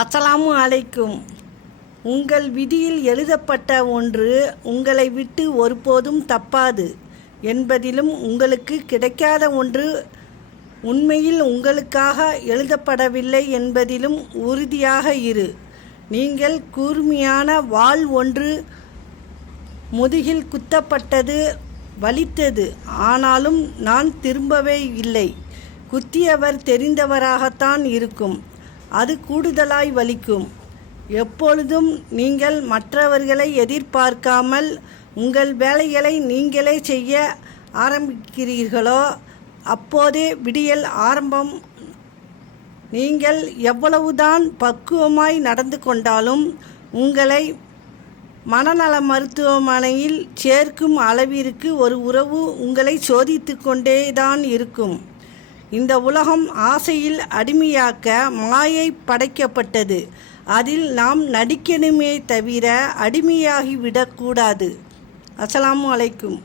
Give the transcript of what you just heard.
அஸ்ஸலாமு அலைக்கும். உங்கள் விதியில் எழுதப்பட்ட ஒன்று உங்களை விட்டு ஒருபோதும் தப்பாது என்பதிலும், உங்களுக்கு கிடைக்காத ஒன்று உண்மையில் உங்களுக்காக எழுதப்படவில்லை என்பதிலும் உறுதியாக இரு. நீங்கள் கூர்மையான வாள் ஒன்று முதுகில் குத்தப்பட்டது, வலித்தது. ஆனாலும் நான் திரும்பவே இல்லை. குத்தியவர் தெரிந்தவராகத்தான் இருக்கும். அது கூடுதலாய் வலிக்கும். எப்பொழுதும் நீங்கள் மற்றவர்களை எதிர்பார்க்காமல் உங்கள் வேலைகளை நீங்களே செய்ய ஆரம்பிக்கிறீர்களோ அப்போதே விடியல் ஆரம்பம். நீங்கள் எவ்வளவுதான் பக்குவமாய் நடந்து கொண்டாலும் உங்களை மனநல மருத்துவமனையில் சேர்க்கும் அளவிற்கு ஒரு உறவு உங்களை சோதித்து கொண்டேதான் இருக்கும். இந்த உலகம் ஆசையில் அடிமையாக்க மாயை படைக்கப்பட்டது. அதில் நாம் நடிக்கணுமே தவிர அடிமையாகிவிடக்கூடாது. அஸ்ஸலாமு அலைக்கும்.